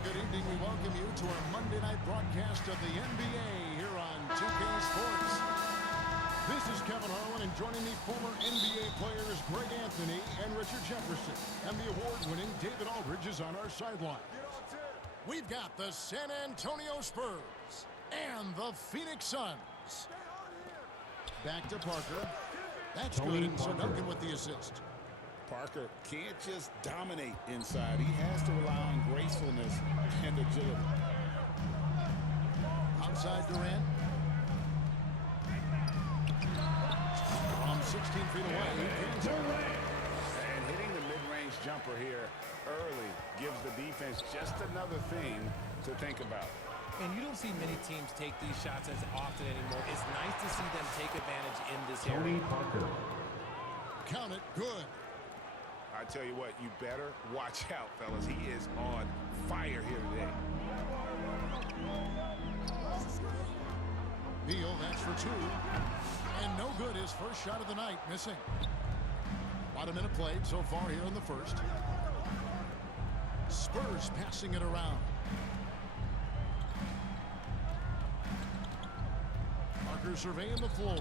and good evening. We welcome you to our Monday night broadcast of the NBA here on 2K Sports. This is Kevin Harlan, and joining me, former NBA players Greg Anthony and Richard Jefferson. And the award-winning David Aldridge is on our sideline. We've got the San Antonio Spurs and the Phoenix Suns. Back to Parker. That's good, and so Duncan with the assist. Parker can't just dominate inside. He has to rely on gracefulness and agility. Outside Durant. From 16 feet away. And hitting the mid-range jumper here early gives the defense just another thing to think about. And you don't see many teams take these shots as often anymore. It's nice to see them take advantage in this area. Parker. Count it, good. I tell you what, you better watch out, fellas. He is on fire here today. Beal, that's for two. And no good, his first shot of the night, missing. About a minute played so far here in the first. Spurs passing it around. Parker surveying the floor.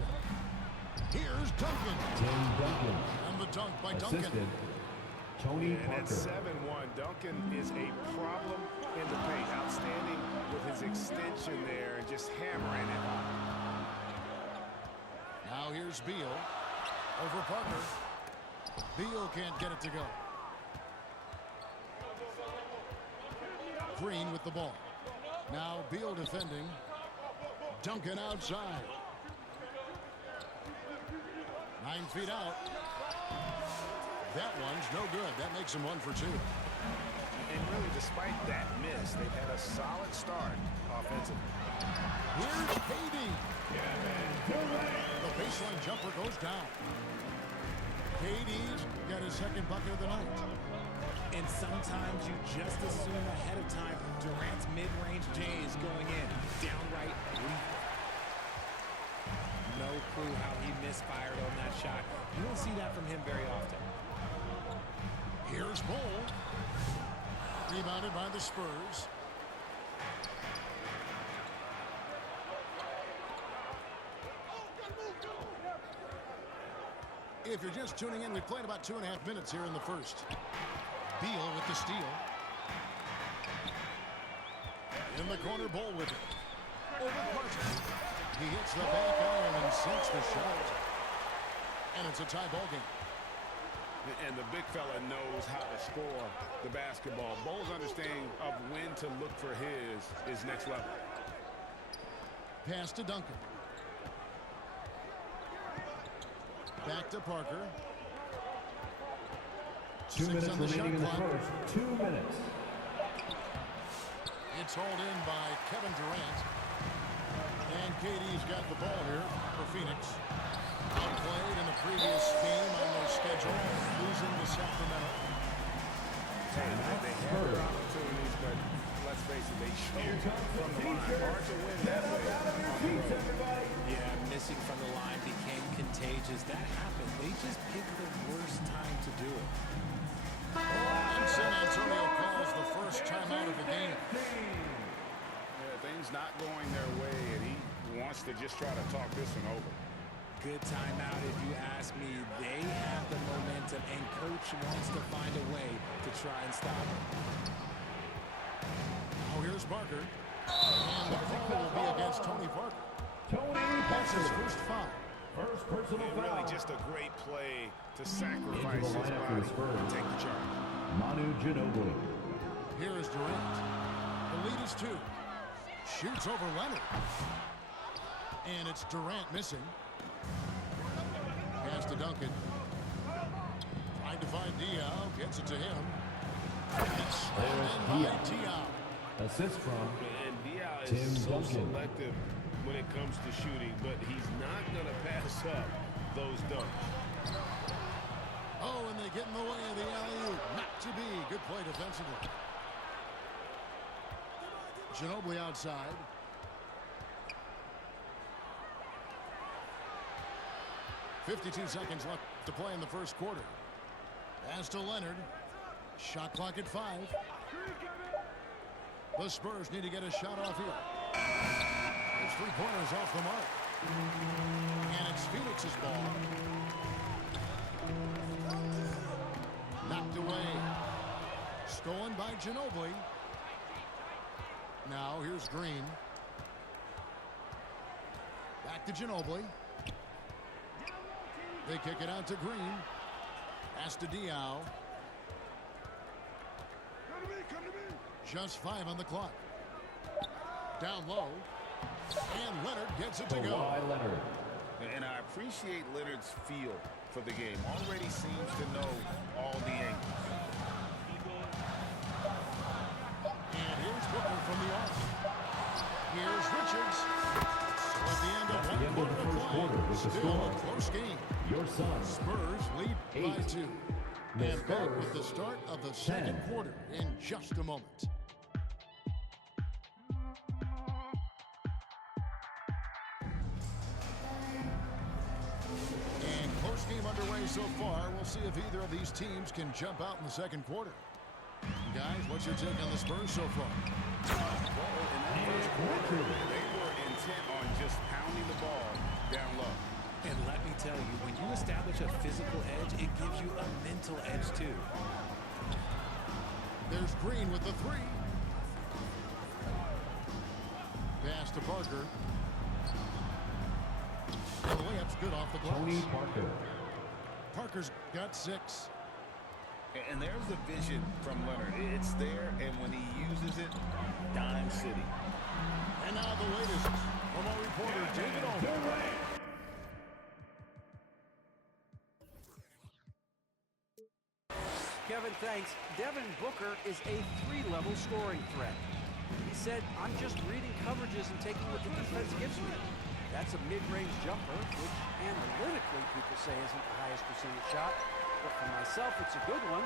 Here's Duncan. Tim Duncan. And the dunk by Assisted. Duncan. Tony And Parker. at 7-1, Duncan is a problem in the paint. Outstanding with his extension there and just hammering it. Now here's Beal. Over Parker. Beal can't get it to go. Green with the ball. Now Beal defending. Duncan outside. 9 feet out. That one's no good. That makes him 1 for 2. And really, despite that miss, they've had a solid start offensively. Here's KD. The baseline jumper goes down. KD's got his second bucket of the night. And sometimes you just assume ahead of time Durant's mid-range J is going in. Downright lethal. No clue how he misfired on that shot. You don't see that from him very often. Here's Bol. Rebounded by the Spurs. If you're just tuning in, we've played about 2.5 minutes here in the first. Beal with the steal. In the corner, Bol with it. Over Parker. He hits the back iron and sinks the shot. And it's a tie ball game. And the big fella knows how to score the basketball. Bol's understanding of when to look for his is next level. Pass to Duncan. Back to Parker. 2 minutes remaining in the first. 2 minutes. It's hauled in by Kevin Durant. And KD's got the ball here for Phoenix. Outplayed in the previous game on their schedule, losing to Sacramento. Hey, they had their opportunities, but let's face it, they shoot from the line. Hard to win that way. Yeah, missing from the line became contagious. That happened. They just picked the worst time to do it. And San Antonio calls the first time out of the game. Yeah, things not going their way, and he wants to just try to talk this one over. Good timeout if you ask me. They have the momentum, and Coach wants to find a way to try and stop it. Now here's Parker. And the call will be against Tony Parker. That's his first foul. First personal And foul. really just a great play to sacrifice Into the his lineup for body the Spurs. and take the charge. Manu Ginobili. Here is Durant. The lead is 2. Shoots over Leonard. And it's Durant missing. Pass to Duncan. Trying to find Diaw. Gets it to him. It's stolen by Diaw. Assist from And Diaw Tim is so Duncan. selective when it comes to shooting, but he's not going to pass up those dunks. Oh, and they get in the way of the alley-oop. Not to be. Good play defensively. Ginobili outside. 52 seconds left to play in the first quarter. Pass to Leonard. Shot clock at 5. The Spurs need to get a shot off here. It's 3 pointers off the mark. And it's Phoenix's ball. Knocked away. Stolen by Ginobili. Now here's Green. Back to Ginobili. They kick it out to Green. Pass to Diaw. Just 5 on the clock. Down low. And Leonard gets it to go. Kawhi Leonard. And I appreciate Leonard's feel for the game. Already seems to know all the angles. And here's Booker from the arc. Here's Richards. So at the end of At the end of the first quarter with the still score. a close game. Your Suns. Spurs lead by 8. 2. The And back Spurs, with the start of the second 10. quarter in just a moment. And close game underway so far. We'll see if either of these teams can jump out in the second quarter. Guys, what's your take on the Spurs so far? Well, in that first quarter, they were intent on just pounding the ball down low. And let me tell you, when you establish a physical edge, it gives you a mental edge too. There's Green with the 3. Pass to Parker. And the layup's good off the Tony glass. Parker. Parker's got 6. And there's the vision from Leonard. It's there, and when he uses it, Dime City. And now the latest from our reporter, David Owen. Kevin, thanks. Devin Booker is a 3-level scoring threat. He said, I'm just reading coverages and taking what the defense gives me. That's a mid-range jumper, which analytically people say isn't the highest percentage shot. But for myself, it's a good one.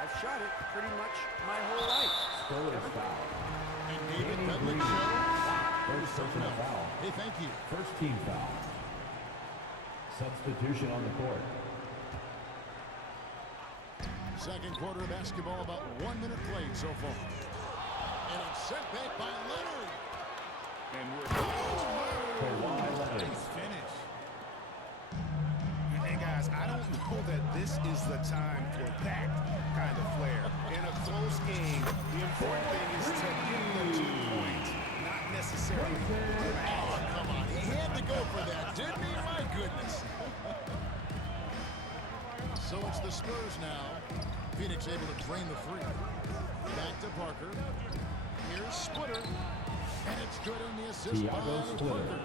I've shot it pretty much my whole life. Spurs foul. And David Danny Dudley Green. Show. First personal foul. Hey, thank you. First team foul. Substitution on the court. Second quarter of basketball, about 1 minute played so far. And it's sent back by Leonard. And we're Kawhi Leonard. Nice finish. And guys, I don't know that this is the time for that kind of flair. In a close game, the important thing is to get the 2 points, not necessarily Oh, come on. He had to go for that, didn't he? My goodness. So it's the Spurs now. Phoenix able to drain the 3. Back to Parker. Here's Splitter. And it's good in the assist Thiago by Splitter. Parker.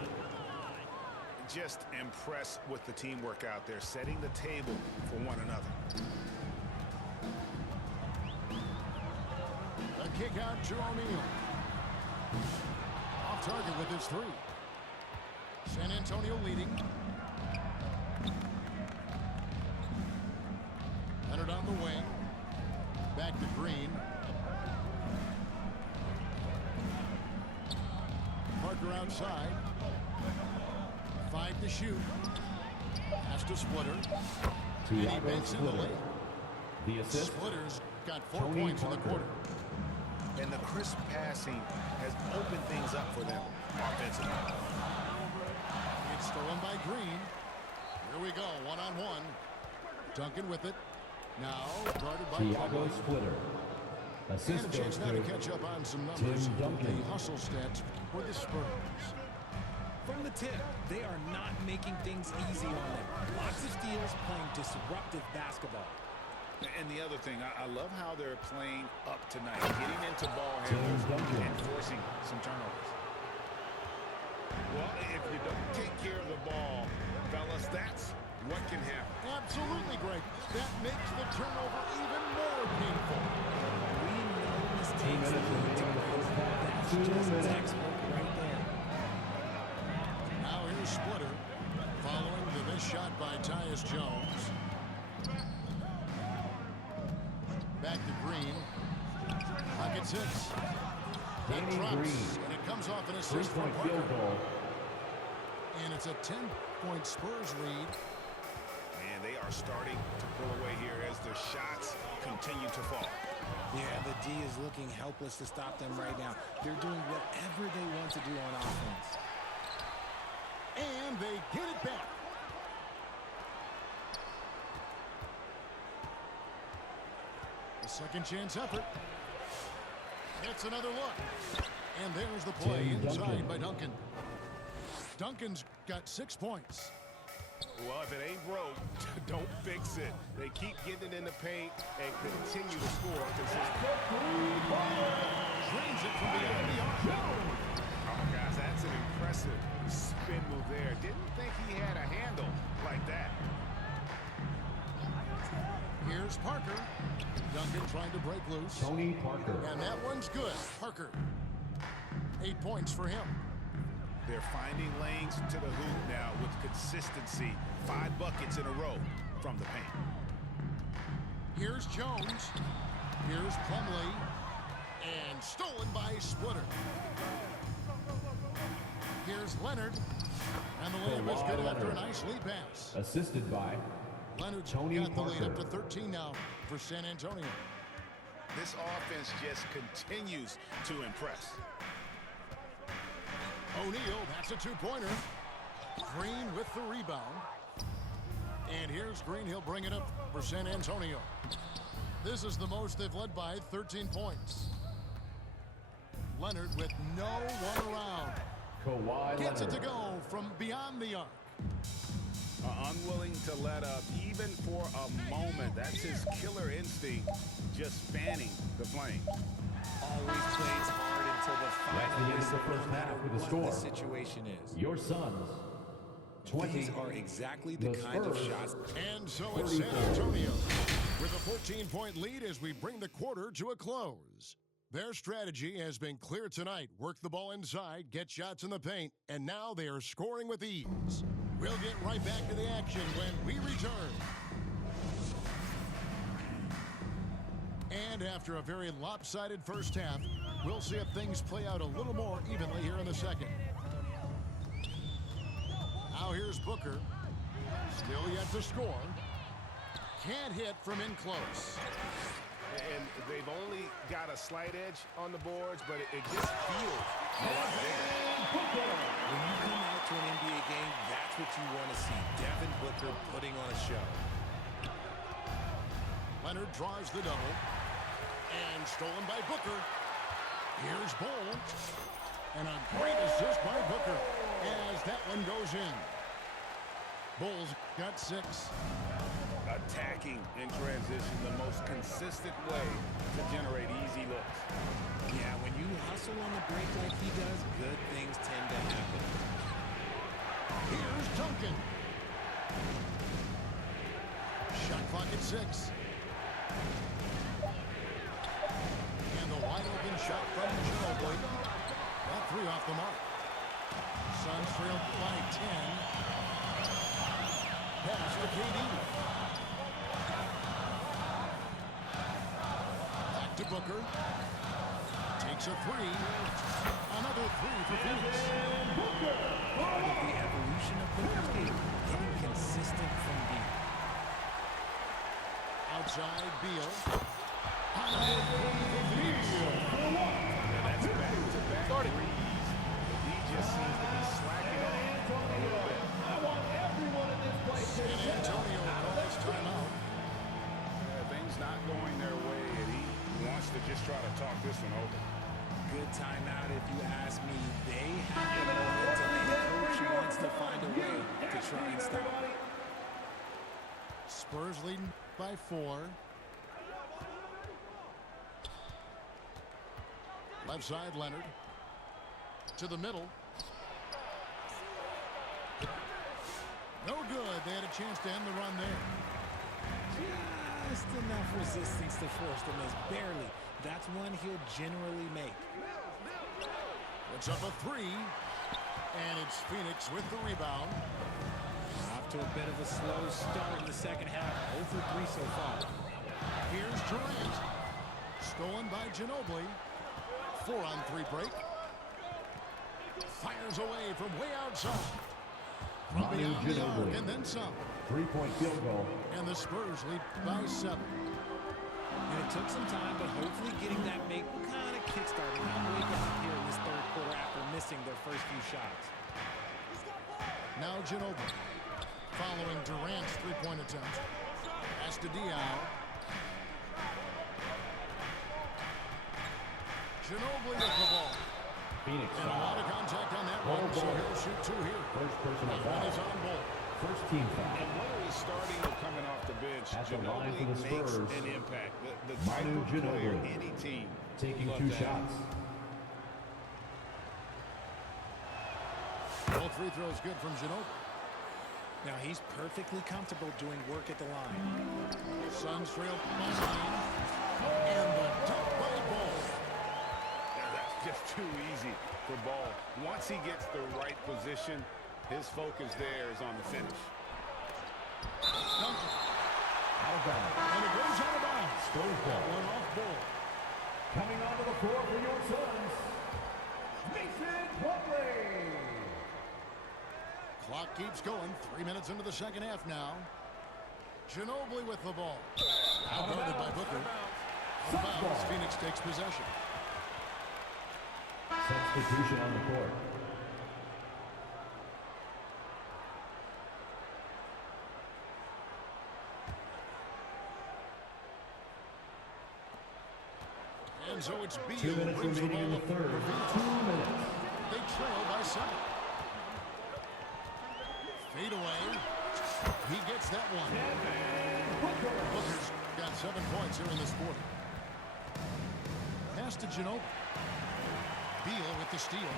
just impressed with the teamwork out there, setting the table for one another. A kick out to O'Neal. Off target with his 3. San Antonio leading. Leonard on the wing. Back to Green. Parker outside. 5 to shoot. Pass to Splitter. And he Thiago banks in the Splitter. lane. The assist. Splitter's got 4 Tony points in the Parker. quarter. And the crisp passing has opened things up for them offensively. It's stolen by Green. Here we go, one-on-one. Duncan with it. Now guarded by Thiago Quigley. Splitter. And Assist a goes chance now to to catch up on some numbers. Tim Duncan. The hustle stats for the Spurs. From the tip, they are not making things easy on them. Lots of steals, playing disruptive basketball. And the other thing, I love how they're playing up tonight, getting into ball Tim handlers Duncan. and forcing some turnovers. Well, if you don't take care of the ball, fellas, that's what can happen. Absolutely, Greg. That makes the turnover even more painful. We know 2 mistakes minutes remaining in the first half. That's 2 just minutes. textbook right there. Now here's Splitter following the missed shot by Tyus Jones. Back to Green. Pocket 6. That Danny drops, Green. and it comes off an assist from 3-point field Parker. goal. And it's a 10-point Spurs lead. Man, And they are starting to pull away here as the shots continue to fall. Yeah, the D is looking helpless to stop them right now. They're doing whatever they want to do on offense. And they get it back. A second chance effort. It's another look. And there's the play Tim inside Duncan. by Duncan. Duncan's got 6 points. Well, if it ain't broke, don't fix it. They keep getting it in the paint and continue to score consistently. Drains it from beyond the arc. Oh, guys, that's an impressive spin move there. Didn't think he had a handle like that. Here's Parker. Duncan trying to break loose. Tony Parker. And that one's good. Parker. 8 points for him. They're finding lanes to the hoop now with consistency. 5 buckets in a row from the paint. Here's Jones. Here's Plumlee. And stolen by Splitter. Here's Leonard. And the layup is good after a nice lead pass. Assisted by Leonard's Tony got the lead Parker. up to 13 now for San Antonio. This offense just continues to impress. O'Neal, that's a 2-pointer. Green with the rebound. And here's Green. He'll bring it up for San Antonio. This is the most they've led by, 13 points. Leonard with no one around. Kawhi Gets it Leonard. to go from beyond the arc. Unwilling to let up even for a moment. That's his killer instinct, just fanning the flame. Always plays hard until the That's the final end of the whistle, first no half matter with the what score. the situation is. Your Suns 20. These are exactly the The kind of Spurs. shots. And so it's San Antonio with a 14-point lead as we bring the quarter to a close. Their strategy has been clear tonight. Work the ball inside, get shots in the paint, and now they are scoring with ease. We'll get right back to the action when we return. And after a very lopsided first half, we'll see if things play out a little more evenly here in the second. Now here's Booker. Still yet to score. Can't hit from in close. And they've only got a slight edge on the boards, but it just feels a lot bigger. When you come out to an NBA game, that's what you want to see. Devin Booker putting on a show. Leonard draws the double. And stolen by Booker. Here's Bull. And a great assist by Booker as that one goes in. Bulls got 6. Attacking in transition, the most consistent way to generate easy looks. Yeah, when you hustle on the break like he does, good things tend to happen. Here's Duncan. Shot clock at 6. And the wide open shot from Ginobili. That 3 off the mark. Suns trailed by 10. Pass to KD. Back to Booker. Takes a 3. Another 3 for Phoenix. Part of the evolution of Booker's game, getting consistent from deep. Outside Beal. That's back-to-back threes. He just seems to be slacking off a little bit. San Antonio calls timeout. Things not going their way, and he wants to just try to talk this one over. Good timeout if you ask me. They have the momentum, and coach wants to find a way to try and stop it. Spurs leading by 4. Left side, Leonard. To the middle. No good. They had a chance to end the run there. Just enough resistance to force the miss. Barely. That's one he'll generally make. Puts up a 3. And it's Phoenix with the rebound. Off to a bit of a slow start in the second half. 0 for 3 so far. Here's Durant. Stolen by Ginobili. 4-on-3 break. Fires away from way outside. from Manu beyond the arc Ginobili. and then some. 3-point field goal. And the Spurs lead by 7. And it took some time, but hopefully getting that make will kind of kickstart them. Not waking up here in this third quarter after missing their first few shots. Now Ginobili. Following Durant's three-point attempt. Pass to Diaw. Ginobili with the ball. Phoenix And a lot of foul. contact on that Ball one, so ball. he'll shoot 2 here. First personal One foul. is on Ball. First team foul. And whether he's starting or coming off the bench, At the line for Ginobili the makes Spurs, an impact. The type Manu of player Ginobili. any team Taking love 2 that. shots. All free throws good from Ginobili. Now he's perfectly comfortable doing work at the line. Suns trail by 9. And the dunk by Ball. That's just too easy for Ball. Once he gets the right position, his focus there is on the finish. Duncan. Out of bounds. And it goes out of bounds. Spurs ball. One off Ball. Coming onto the floor for your Suns, Mason Plumlee. Clock keeps going. 3 minutes into the second half now. Ginobili with the ball. Outguarded by Booker. Out of bounds. Phoenix takes possession. Substitution on the court. And so it's 2 Beal minutes brings the remaining in ball the up. third. 2 minutes. They trail by 7. Fade away. He gets that one. Booker's got 7 points here in this quarter. Pass to Ginobili. Beal with the steal.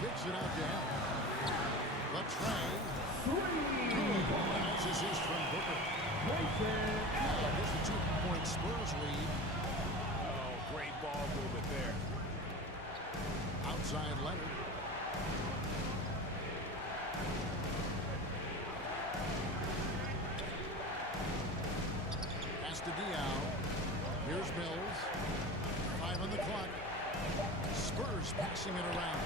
Kicks it out to him. Latrey. Nice assist from Booker. Now here's the 2-point Spurs lead. Oh, great ball movement there. Outside Leonard. Pass to Diaw. Here's Mills. 5 on the clock. Spurs passing it around.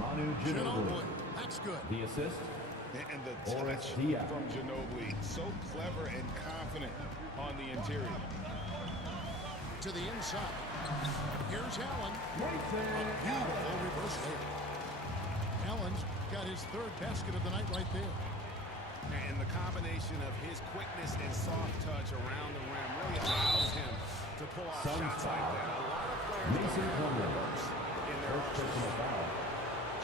Manu Ginobili. Ginobili. That's good. The assist. And the Boris touch Diaw. from Ginobili. So clever and confident on the interior. To the inside. Here's Allen. A beautiful reverse layup. Allen's got his 3rd basket of the night right there. And the combination of his quickness and soft touch around the rim really allows him to pull off Suns shots like foul. that. A lot of players Mason don't have Plumlee. the works in their First personal foul.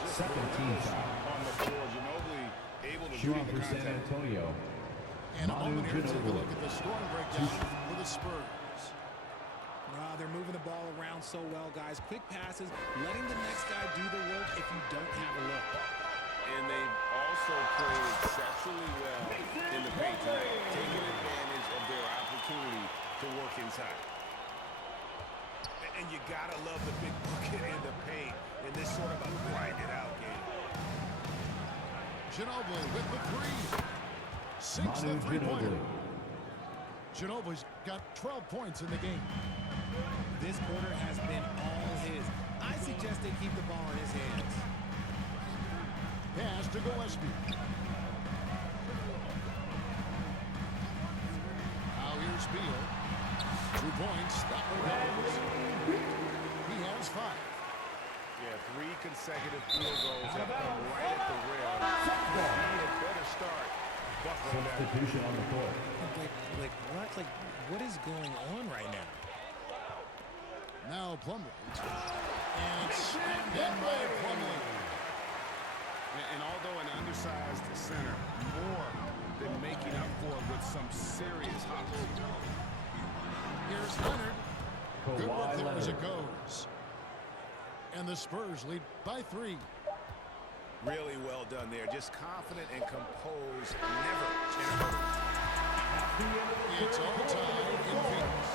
Just Second team relentless foul. on the floor. Ginobili able to Shooting draw the for San contact. Antonio. And a Manu moment here to take a Ginobili. look at the scoring breakdown for the Spurs. They're moving the ball around so well, guys. Quick passes, letting the next guy do the work if you don't have a look. And they've also played exceptionally well in the paint tonight, taking advantage of their opportunity to work inside. And you gotta love the big bucket in the paint in this sort of a grinded out game. Ginobili with the 3. Sinks Manu the 3-pointer. Ginobili. Ginobili's got 12 points in the game. This quarter has been all his. I suggest they keep the ball in his hands. Pass to Gillespie. Now here's Beal. 2 points. That one goes. He has 5. Yeah, 3 consecutive field goals have come right at the rim. He had better start buckling that. Substitution on the court. What is going on right now? Now Plumlee. And it's slammed in by Plumlee. And although an undersized center, more than making up for it with some serious hops. Here's Leonard. Good work Kawhi there as it Leonard. goes. And the Spurs lead by 3. Really well done there. Just confident and composed. Never in a hurry. It's all tied in Phoenix.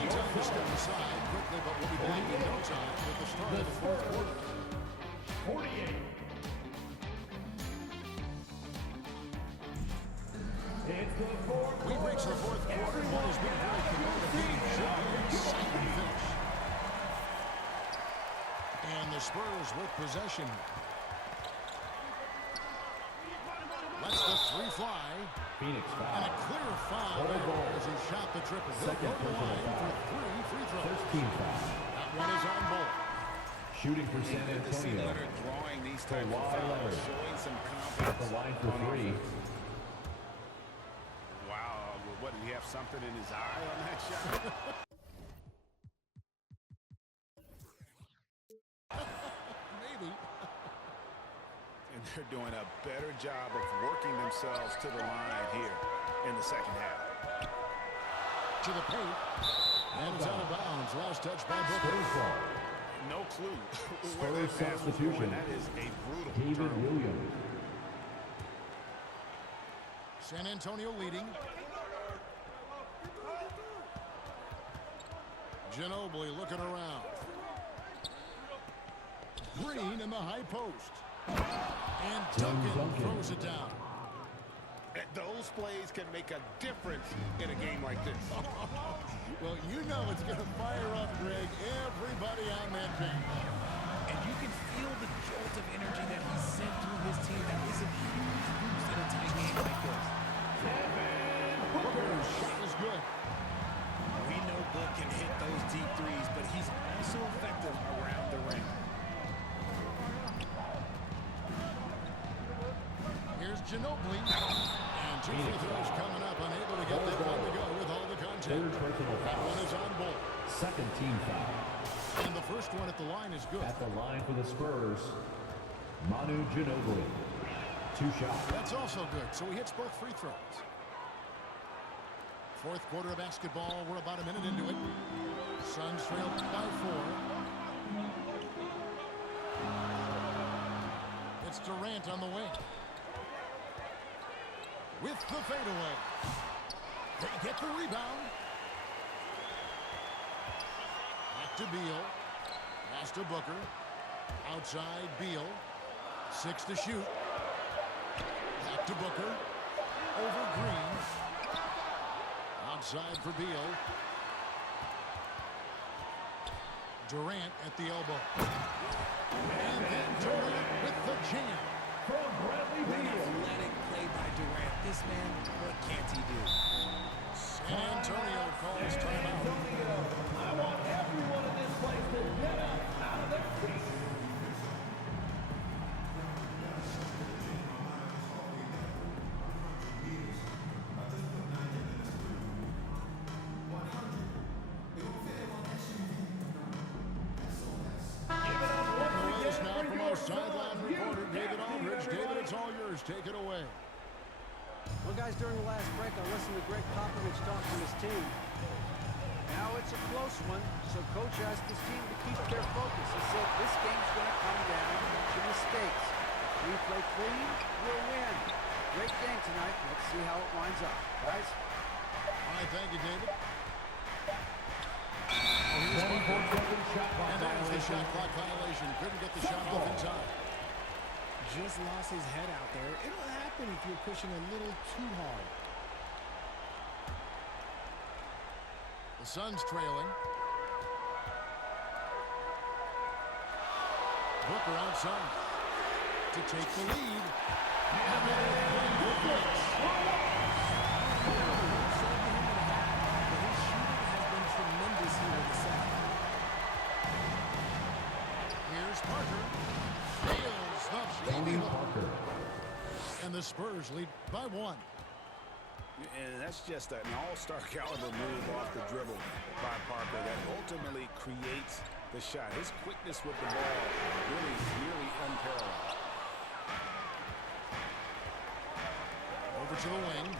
And time to step aside quickly, but we'll be back in no time with the start of the 4th quarter. 48. It's the fourth. We've reached the 4th quarter. What has been very competitive. Should be an exciting finish. And the Spurs with possession. Three fly. Phoenix And foul. a clear foul Total there ball. as he shot the triple. He'll Second go to the personal line foul. for 3 free throws. First team foul. That one is on board. Shooting for San Good to see Antonio. Leonard drawing these type of Kawhi fouls, Leonard. showing some At confidence. the line for on 3. offense. Wow, what, did he have something in his eye on that shot? Maybe. And they're doing a better job of working themselves to the line here in the second half. To the paint. And it's out of bounds. Last touch by Booker. Spurs ball. No clue where Spurs that pass was going. substitution. That is a brutal David turnover. Williams. San Antonio leading. Ginobili looking around. Green in the high post. And Duncan throws it down. And those plays can make a difference in a game like this. Well, you know it's going to fire up, Greg, everybody on that bench. And you can feel the jolt of energy that he sent through his team. That is a huge boost in a tight game like this. Booker's shot is good. We know Book can hit those deep threes, but he's also effective around the rim. Here's Ginobili. And 2 free throws coming up. Unable to get that one to go with all the contact. Third personal That foul. one is on ball. Second team foul. And the first one at the line is good. At the line for the Spurs, Manu Ginobili. 2 shots. That's also good. So he hits both free throws. Fourth quarter of basketball. We're about a minute into it. Suns trail by 4. It's Durant on the wing. With the fadeaway. They get the rebound. Back to Beal. Pass to Booker. Outside Beal. 6 to shoot. Back to Booker. Over Green. Outside for Beal. Durant at the elbow. And then Durant with the jam. An athletic play by Durant. This man, what can't he do? San Antonio calls timeout. I want everyone in this place to get up out of their seats. Noise now from our sideline reporter, David Aldridge. David, it's all yours. Take it away. Well, guys, during the last break, I listened to Greg Popovich talk to his team. Now it's a close one, so Coach asked his team to keep their focus. He said this game's going to come down to mistakes. If we play clean, we'll win. Great game tonight. Let's see how it winds up. Guys? All right, thank you, David. 24-second shot clock And there's the violation. shot clock violation. Couldn't get the shot off in time. Just lost his head out there. It'll happen if you're pushing a little too hard. The Suns trailing. Booker outside to take the lead. And then they play the But his shooting has been tremendous here in the second. Here's Parker. Nails the Tony baby hook. Parker. And the Spurs lead by 1. And that's just an all-star caliber move off the dribble by Parker that ultimately creates the shot. His quickness with the ball really unparalleled. Over to the wing.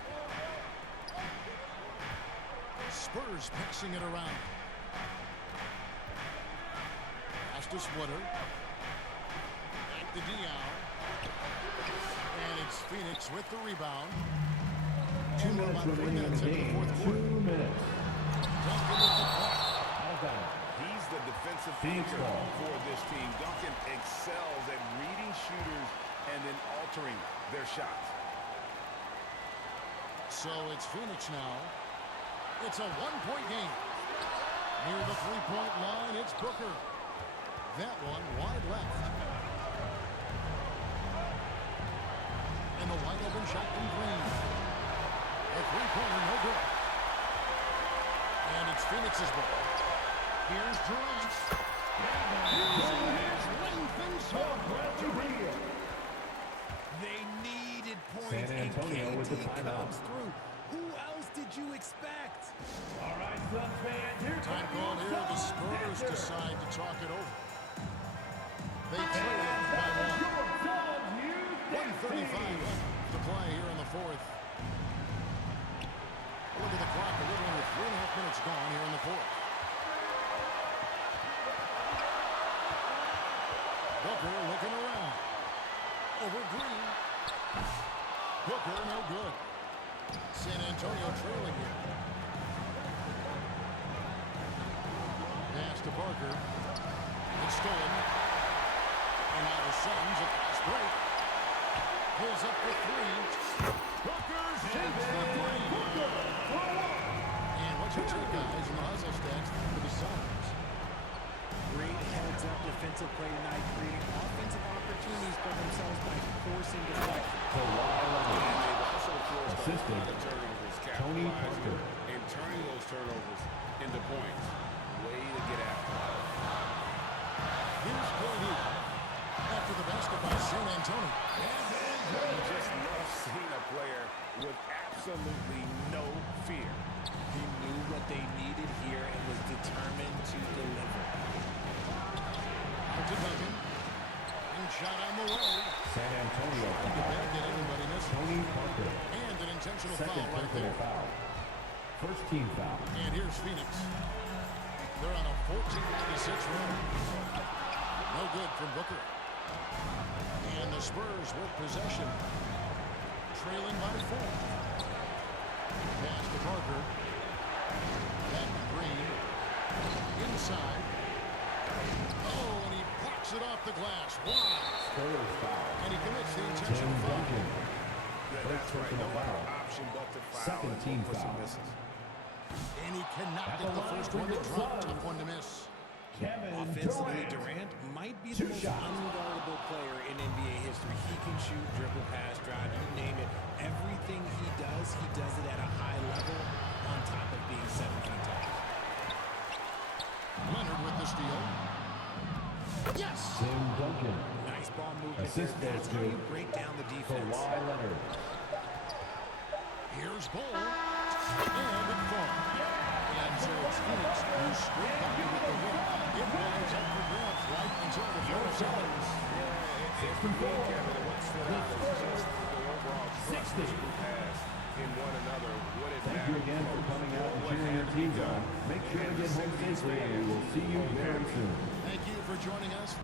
Spurs passing it around. Pass to Splitter. Back to Diaw. And it's Phoenix with the rebound. 2 And we're minutes about 3 remaining in minutes the into the game. fourth 2 quarter. minutes. Duncan with the block. Out of bounds. He's the defensive Phoenix anchor ball. for this team. Duncan excels at reading shooters and then altering their shots. So it's Phoenix now. It's a 1-point game. Near the 3-point line, it's Booker. That one wide left. And the a wide open shot from Green. A three-pointer, no good. And it's Phoenix's ball. Here's Durant. Using his length and speed. They needed points, San Antonio and with the KD timeout. comes through. Who else did you expect? All right, Suns fans, here Time comes called your here. The Suns Spurs answer. decide to talk it over. They trail it by one. 1:35 left to play here in the fourth. Look at the clock. A little under 3.5 minutes gone here in the fourth. Booker looking around. Over Green. Booker no good. San Antonio trailing here. Pass to Parker. It's stolen. And now the Suns at fast break. Pulls up for three. Booker shoots the three. And what's your take, guys, in the hustle stats for the Suns? Great heads-up defensive play tonight, creating offensive opportunities for themselves by forcing deflection. And they've also forced a Assistant, lot of turnovers, Tony capitalizing Parker. and turning those turnovers into points. Way to get after it. Here's KD. After the basket by San Antonio. You just love seeing a player with absolutely no fear. He knew what they needed here and was determined to deliver. Out to Duncan. And shot on the way. San Antonio The foul. bad did everybody miss. Tony Parker. And an intentional Second foul right personal there. foul. First team foul. And here's Phoenix. They're on a 14-6 run. No good from Booker. And the Spurs with possession. Trailing by 4. Pass to Parker. Back to Green. Inside. Oh, and he blocks it off the glass. Wow. Spurs foul. And he commits the Tim intentional foul. Duncan. That's First right. personal No other foul. option but to foul Second and team look for some foul. misses. And he cannot At get the the line first for one to your drop. Suns. Tough one to miss. Kevin Offensively, Durant. Durant might be Two the most shots. unguardable player in NBA history. He can shoot, dribble, pass, drive, you name it. Everything he does it at a high level on top of being 7 feet tall. Leonard with the steal. Yes! Tim Duncan. Nice ball movement Assist there. That's how goes to you break down the defense. Kawhi Leonard. Here's Bull. And it falls. And so it's Phoenix who straight by with the win. It winds up for grabs right until the 4 seconds. It's the game, Kevin, and what stood out was just the overall trust that you have in one another. What it Thank you again for coming out and cheering your teams on. Make sure to get home safely, and we will see you very soon. Thank you for joining us.